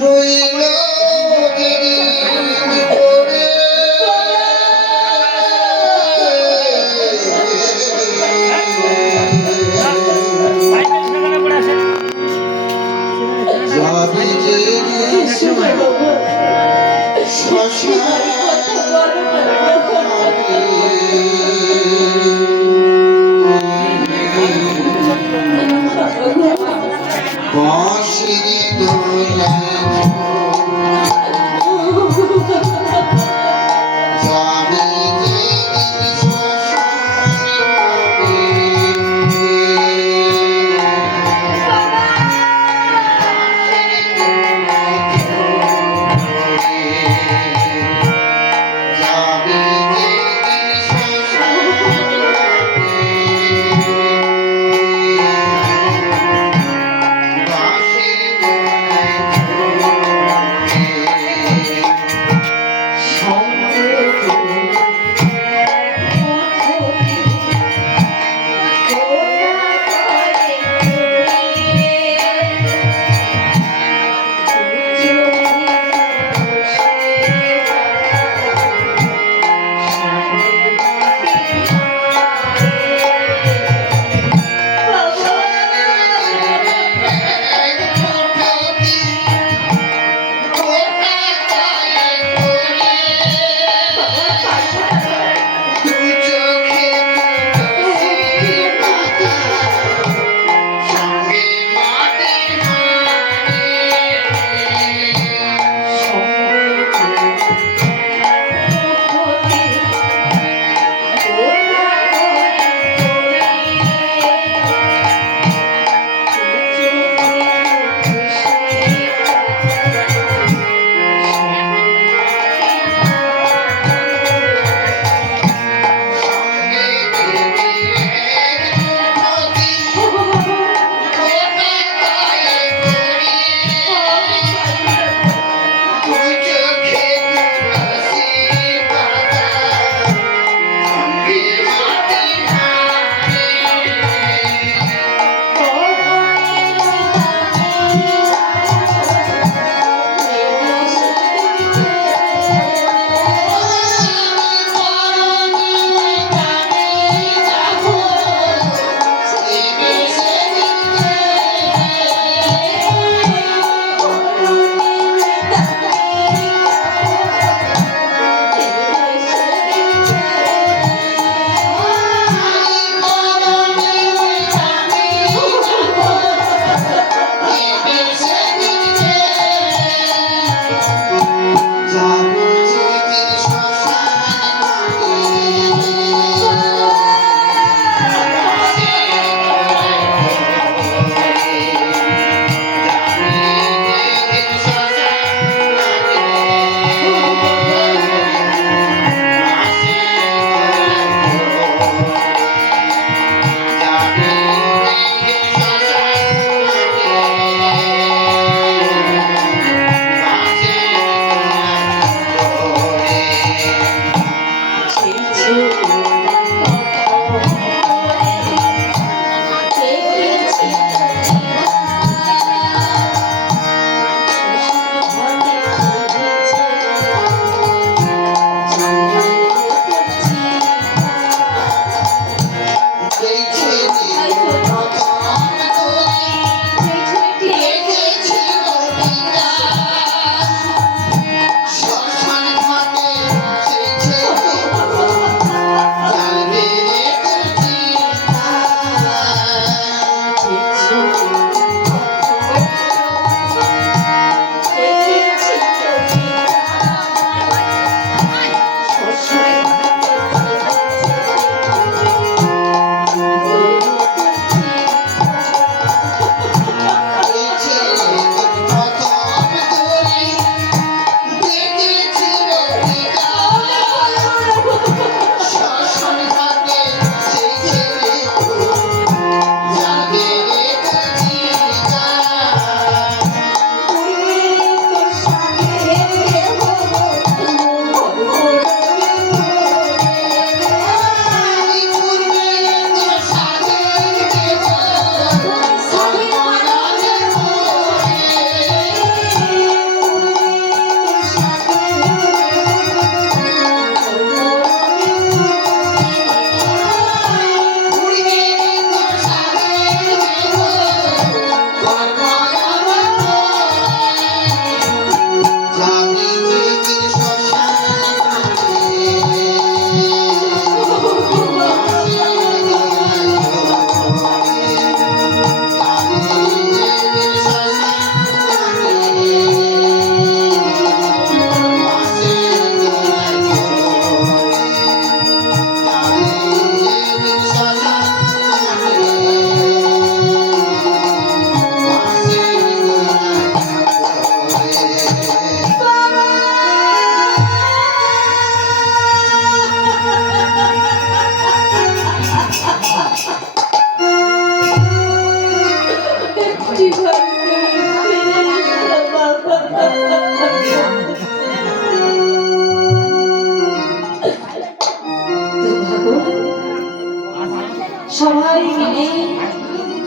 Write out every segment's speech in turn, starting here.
রইল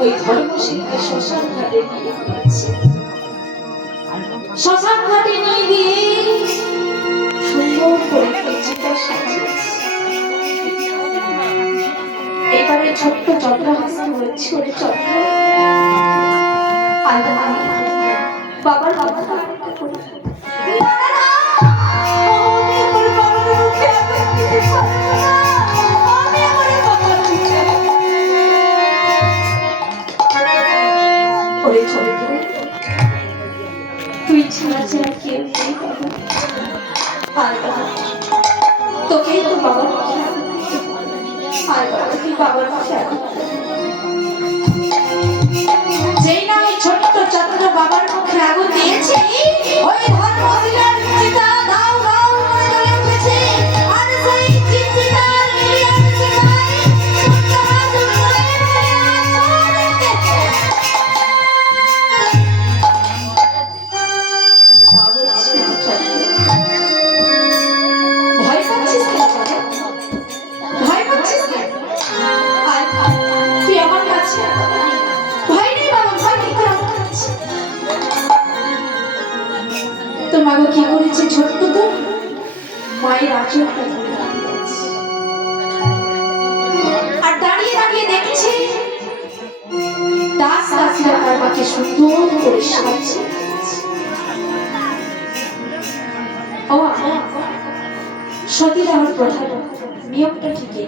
ওই ধর্মশিল্পী শ্মশান ঘাটে নিয়ে গিয়েছে। শ্মশান ঘাটে নিয়ে গিয়ে সুন্দর করে চিতা সাজিয়েছে। এবারে ছোট্ট চন্দ্র হাসতে বলছে, ওরে চন্দ্র বাবার কথা তুই ছাড়া ছাড়া কেউ নেই বাবা, তোকেই তো বাবার বাবার যেই না ওই ছোট্ট চন্দ্র বাবার মুখে আগুন দিয়েছে, ওই ধর মহিলার চিতা দাও দাও করে জ্বলে উঠেছে। আর সেই চিতার মিলিয়ে উঠেছে ভাই ছোট্ট হাসুর গায়ে ভয় পাচ্ছিস কেন? ভয় পাচ্ছিস কেন? তুই আমার কাছে ভয় নেই বাবা, ভয় নেই, তুই আমার কাছে। তোর মা কি করেছে ছোট্ট তো মায়ের আঁচলটা ধরে দাঁড়িয়েছে, আর দাঁড়িয়ে দাঁড়িয়ে দেখছে দাস দাসীরা তার মাকে সুন্দর করে সাজিয়েছে। সতীদাহর প্রধান নিয়মটা ঠিকই,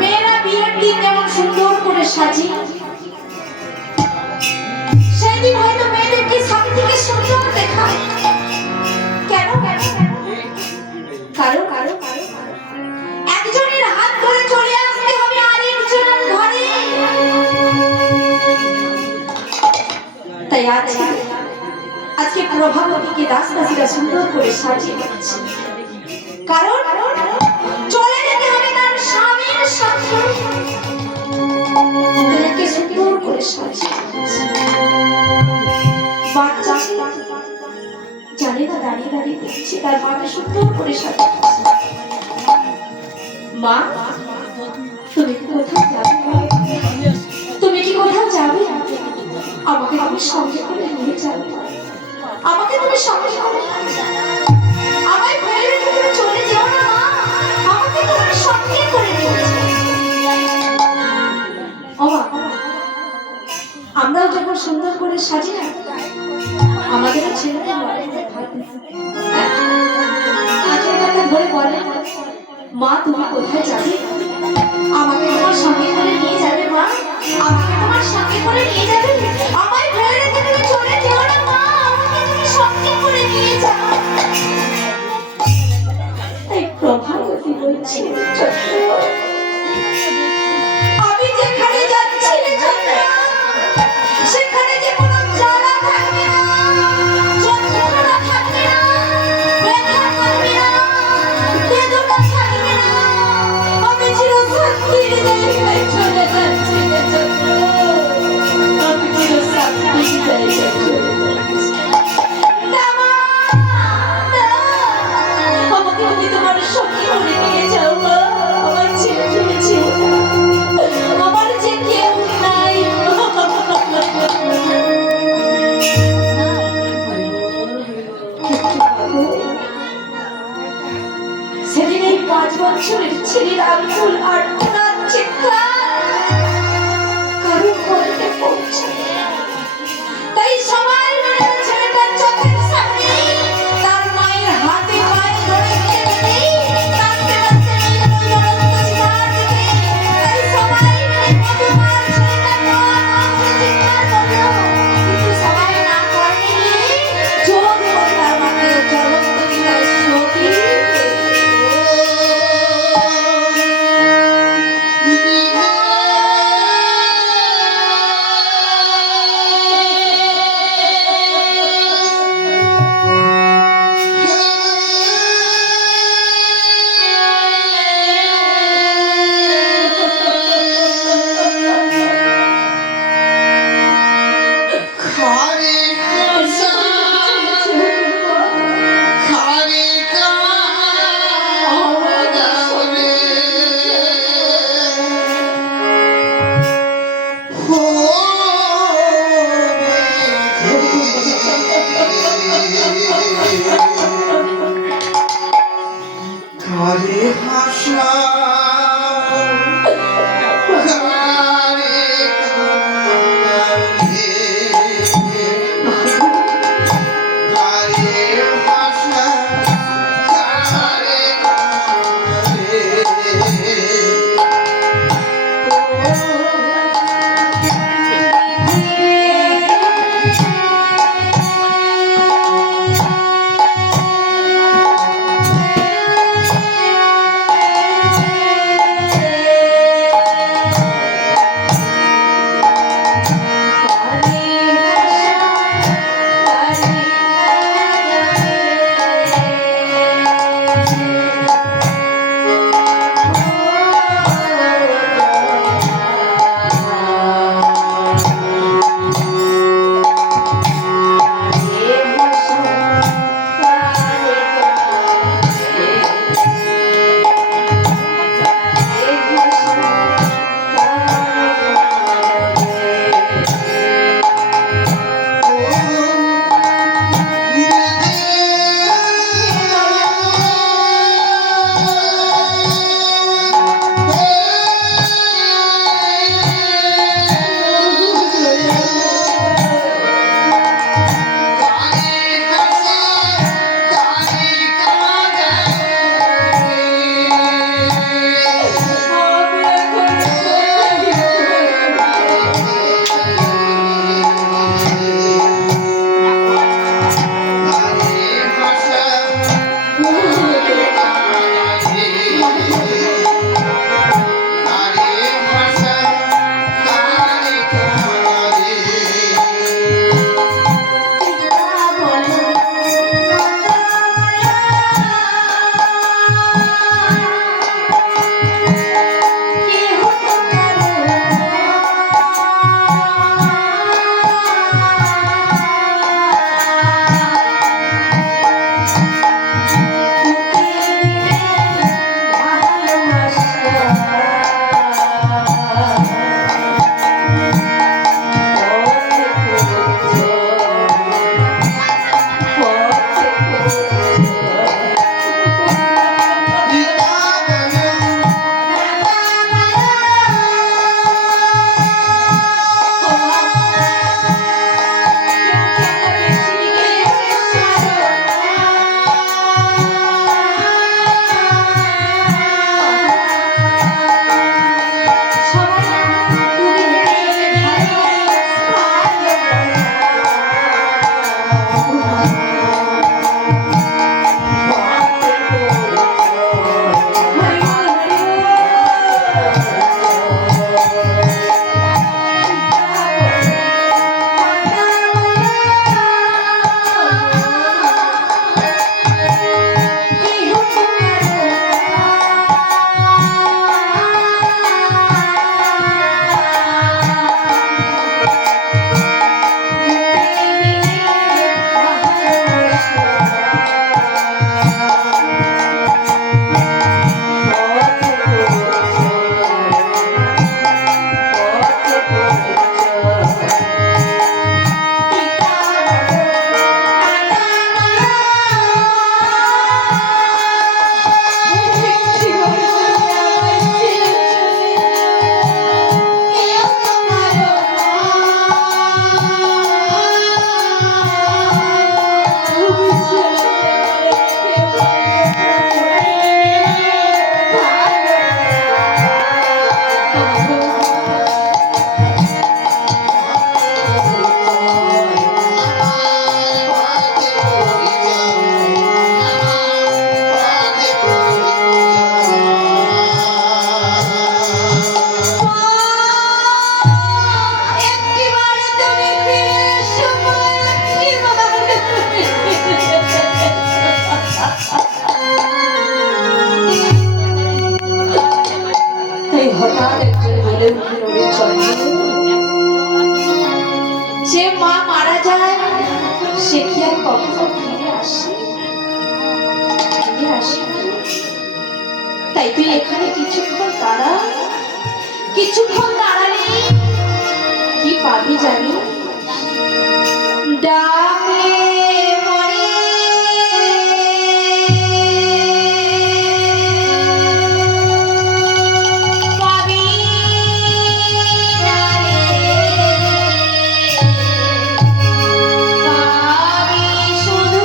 মেয়েরা বিয়ের দিন যেমন সুন্দর করে সাজিয়ে, সেদিন হয়তো মেয়েদেরকে স্বামী থেকে সুন্দর দেখায়। কেন কেন কেন? কারো কারো একজনের হাত ধরে চলে আসতে হবে আরেকজনের ঘরে। তাই আজকে প্রভাবতীকে দাস দাসীরা সুন্দর করে সাজিয়ে দিচ্ছে, কারণ চলে যেতে হবে তার স্বামীর সাথে। তাদেরকে সুন্দর করে সাজিয়ে দিচ্ছে। বাচ্চা জানে না, দাঁড়িয়ে দাঁড়িয়ে দেখছে তার মাকে সুন্দর করে সাজিয়ে দিচ্ছে। মা তুমি কি কোথাও যাবে? তুমি কি কোথাও যাবে? আমাকে তুমি সঙ্গে করে নিয়ে যাবে, আমাকে তুমি সঙ্গে করে আমায় ফেলে রেখে তুমি চলে যাও না মা, আমাকে তুমি সঙ্গে করে নিয়ে যাও। আমরাও যখন সুন্দর করে সাজি না, আমাদেরও ছেলেদের আচরণটাকে ধরে বলে, মা তুমি কোথায় যাবে? আমাকে তোমার সঙ্গে করে নিয়ে যাবে মা, আমাকে তোমার সঙ্গে করে নিয়ে যাবে, আমায় ফেলে রেখে তুমি চলে যেও না মা, আমাকে তুমি সঙ্গে করে নিয়ে যাও। এই প্রভাবতী বলছি, আমি যেখানে যাচ্ছি সেখানে যে কোনো জ্বালা থাকবে না, যন্ত্রণা থাকবে না, ব্যথা থাকবে না, বেদনা থাকবে না, আমি চিরশান্তির জায়গায় হঠাৎ একজন বলে উঠলেন, ওরে চঞ্চল, যে মা মারা যায় সে কি আর কখনো ফিরে আসে? ফিরে আসে না। তাই তুই এখানে কিছুক্ষণ দাঁড়া, কিছুক্ষণ দাঁড়ালে কি পাবি জানি? ডাকে মরে পাবি না রে, পাবি শুধু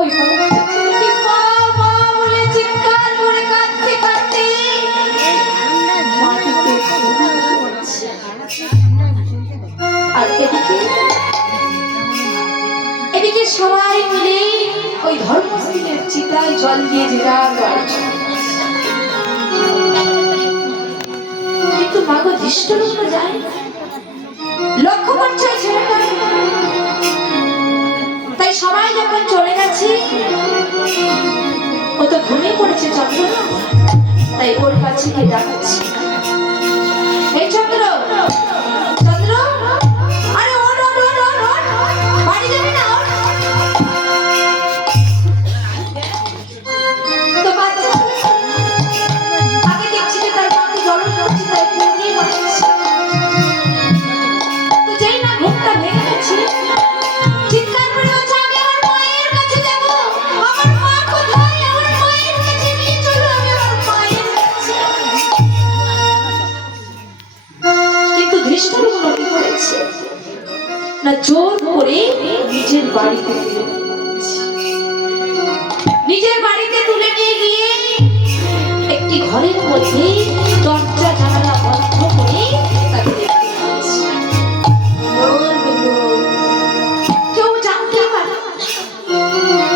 ওই ছেলেটি মা মা বলে চিৎকার করে কাঁদতে কাঁদতে মাটিতে পড়ছে। আর এদিকে সবাই মিলে ওই ধর্মশীলের চিতায় জল দিয়ে যেটা কিন্তু মাগো ধৃষ্টরূপ যায় লক্ষ্য করছে ছেলেটা। তাই সবাই যখন চলে গেছে, ও তো ঘুমিয়ে পড়েছে চন্দ্র, তাই ওর কাছে গিয়ে ডাকছে, এই চন্দ্র, চন্দ্র, আরে ওঠ ওঠ ওঠ ওঠ ওঠ, বাড়ি যাবি না? তো বাচ্চা আগে দেখছি যে তার মাকে জ্বলন করছে, তাই ঘুমিয়ে পড়েছে। তো যেই না ঘুমটা ভেঙে গেছে, চিৎকার করে বলছে, আমি আমার মায়ের কাছে যাব, আমার মা কোথায়? আমার মায়ের কাছে নিয়ে চলো, আমি আমার মায়ের কাছে। কিন্তু ধৃষ্টরূপ কি করেছে না, জোর করে নিজের বাড়িতে নিজের বাড়িতে তুলে নিয়ে গিয়ে একটি ঘরের মধ্যে দরজা জানালা বন্ধ করে তাকে রেখে দিয়েছে। কেউ জানতে পারে।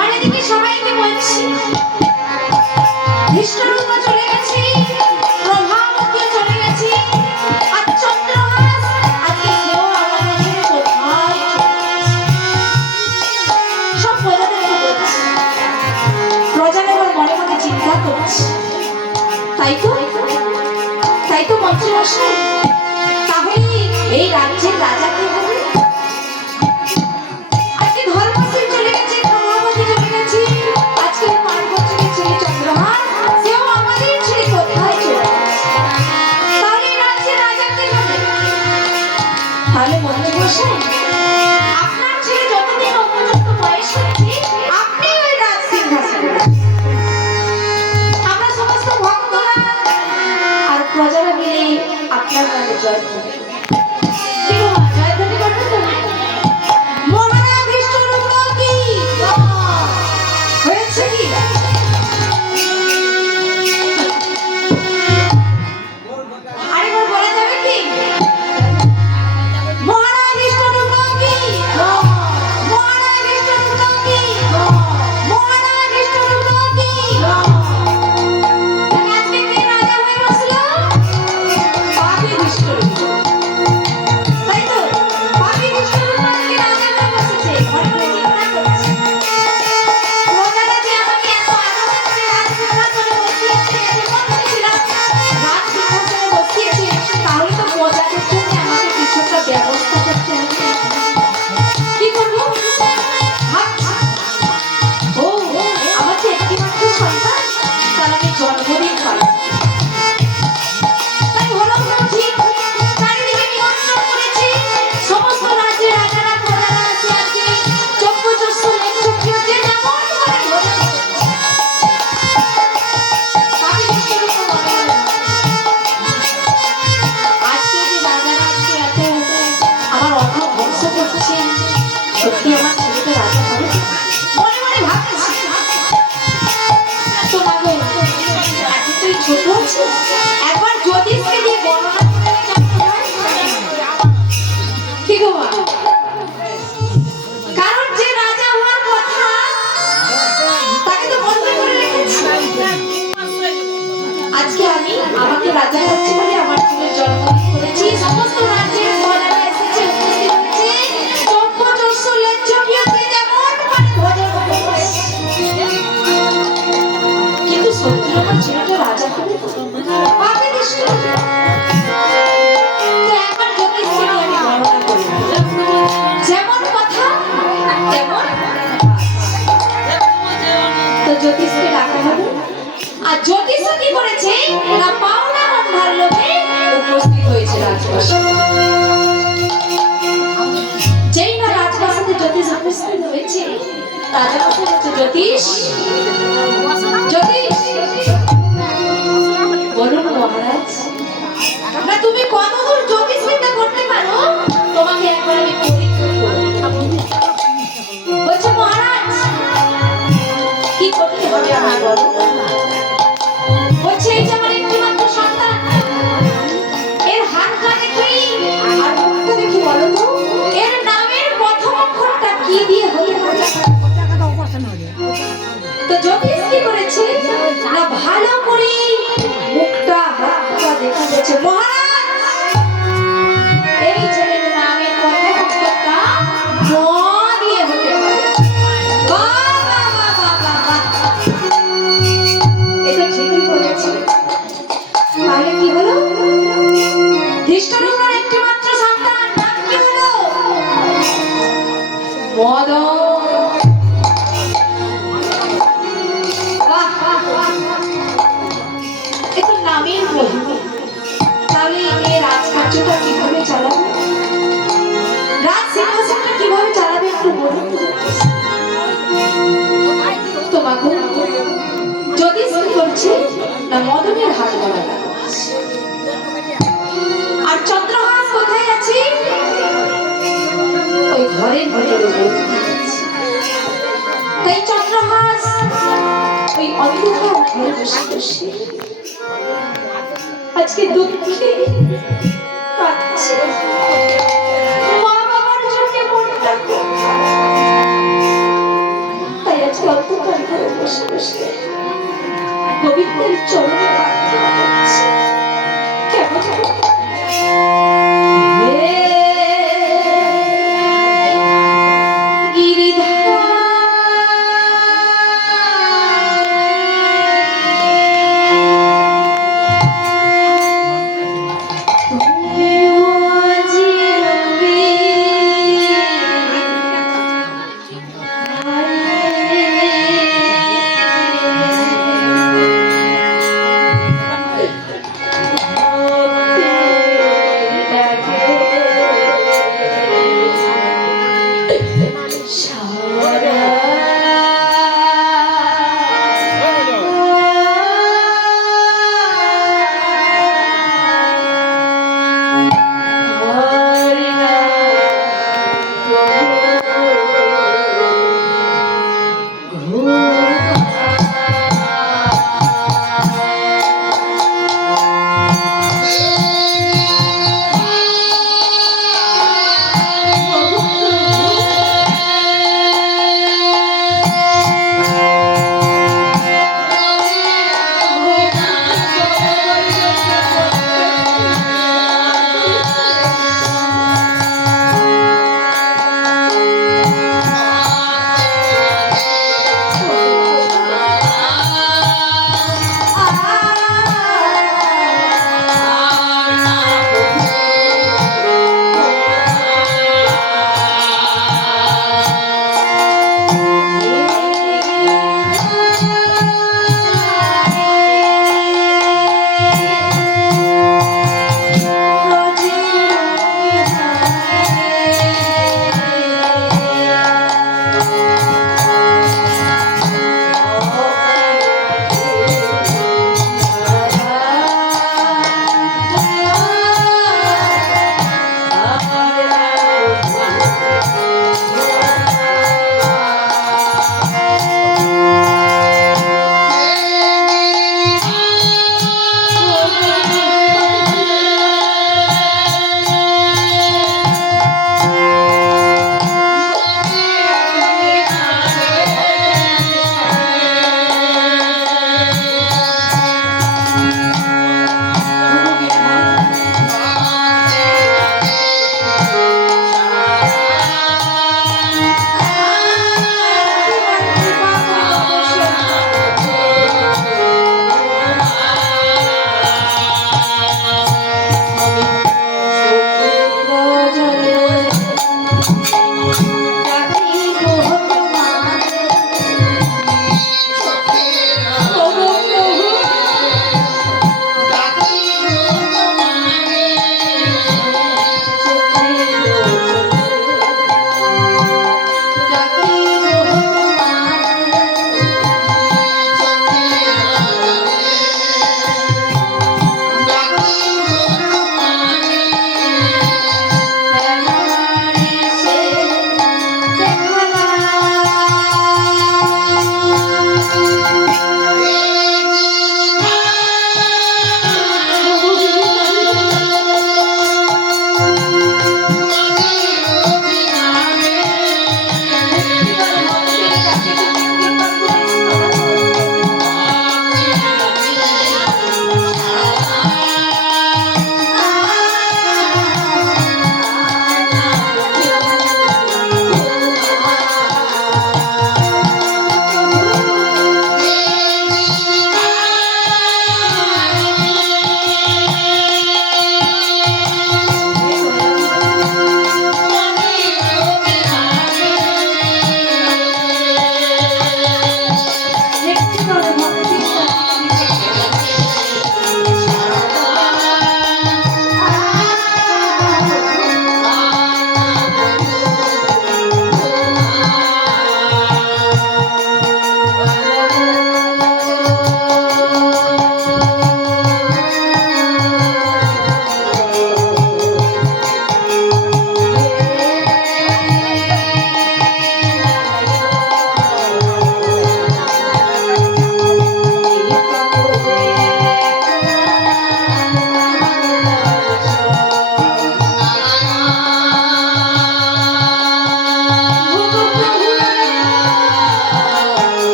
আর এদিকে সবাইকে বলছি, ধৃষ্টরূপ চলে গেছে, প্রভাবতীও চলে গেছে, আর চন্দ্রহাস আজকে সেও আমাদের ছেড়ে কোথায় চলে গেছে। সব প্রজাদেরকে বলছে, প্রজারা এবার মনে মনে চিন্তা করছে, তাই তো মন্ত্রীমশাই, তাহলে এই রাজ্যের রাজা কে হবে? আজকে ধর্মশীল চলে গেছে, প্রভাবতী চলে গেছে, আজকে 5 বছরের ছেলে চন্দ্রহাস সেও আমাদের ছেড়ে কোথায় চলে গেছে। তাহলে এই রাজ্যের রাজা কে হবে? তাহলে মন্ত্রীমশাই, আপনার ছেলে যতদিন উপযুক্ত বয়স হচ্ছে, আপনি ওই রাজ সিংহাসনে আমরা সমস্ত ভক্তরা আর প্রজারা মিলে আপনার নামে জয়ধ্বনি জয়ধ্বনি একবার জ্যোতিষকে দিয়ে বর্ণনা করে কেমন হয়? কি গো মা? কারণ যে রাজা হওয়ার কথা তাকে তো বন্ধ করে রেখেছে। আজকে আমি আমাকে রাজা করছি বলে আমার ছেলের জন্ম করেছি। সমস্ত রাজ্যের প্রজারা এসেছে, উপস্থিত হয়েছে। চম্পচস্য লেজ্জপীয়তে যেমন মানে ভোজন করেছে। কিন্তু সত্যি আমার ছেলেটা রাজা হবে তো? পাবে নিশ্চয়। তো একবার জ্যোতিষকে নিয়ে আমি বর্ণনা করি। যেমন কথা তেমন তো জ্যোতিষকে ডাকা হবে। আর জ্যোতিষ কি করেছে না পাওনা মন্ধার লোভে উপস্থিত হয়েছে রাজপ্রাসাদে। যেই না রাজপ্রাসাদে জ্যোতিষ উপস্থিত হয়েছে, রাজা কথা হচ্ছে জ্যোতিষ, জ্যোতিষ বলুন মহারাজ, না তুমি কতদূর জ্যোতিষ বিদ্যা করতে পারো তোমাকে একবার আমি পরীক্ষা করব। বলছে মহারাজ কি করতে হবে আমার বলো। বলছে এই যে আমার একটি মাত্র সন্তান, এর হাতটা দেখি আর মুখটা দেখি বলো তো, এর নামের প্রথম অক্ষরটা কি দিয়ে হলে হবে? তো জ্যোতিষ কি করেছে না ভালো করে মুখটা হাতটা দেখে বলছে মহারাজ এই ছেলের নামের প্রথম অক্ষরটা ম দিয়ে হতে হবে। বাহ বাহ বাহ বাহ বাহ বাহ, এটা ঠিকই বলেছে। তাহলে কি হলো? ধৃষ্টদ্যুম্নের একটি মাত্র সন্তান, নাম কি হলো? মদন। বাহ বাহ বাহ, এ তো নামের মহিমা। তাহলে এই রাজকার্যটা কিভাবে চালাবে, রাজ সিংহাসনটা কিভাবে চালাবে একটু বলুন তোমাকে। জ্যোতিষ কি করছে না মদনের হাত ধরা লাগাচ্ছে। আর চন্দ্রহাস কোথায় আছে? ওই ঘরের ভিতরে বন্দি আছে। তাই চন্দ্রহাস ওই অন্ধকার ঘরে বসে বসে আজকে দুঃখে কাঁদছে। মা বাবার জন্য মনটা খুব খারাপ। তাই আজকে অন্ধকার ঘরে বসে বসে গোবিন্দের চরণে প্রার্থনা করছে। কেমন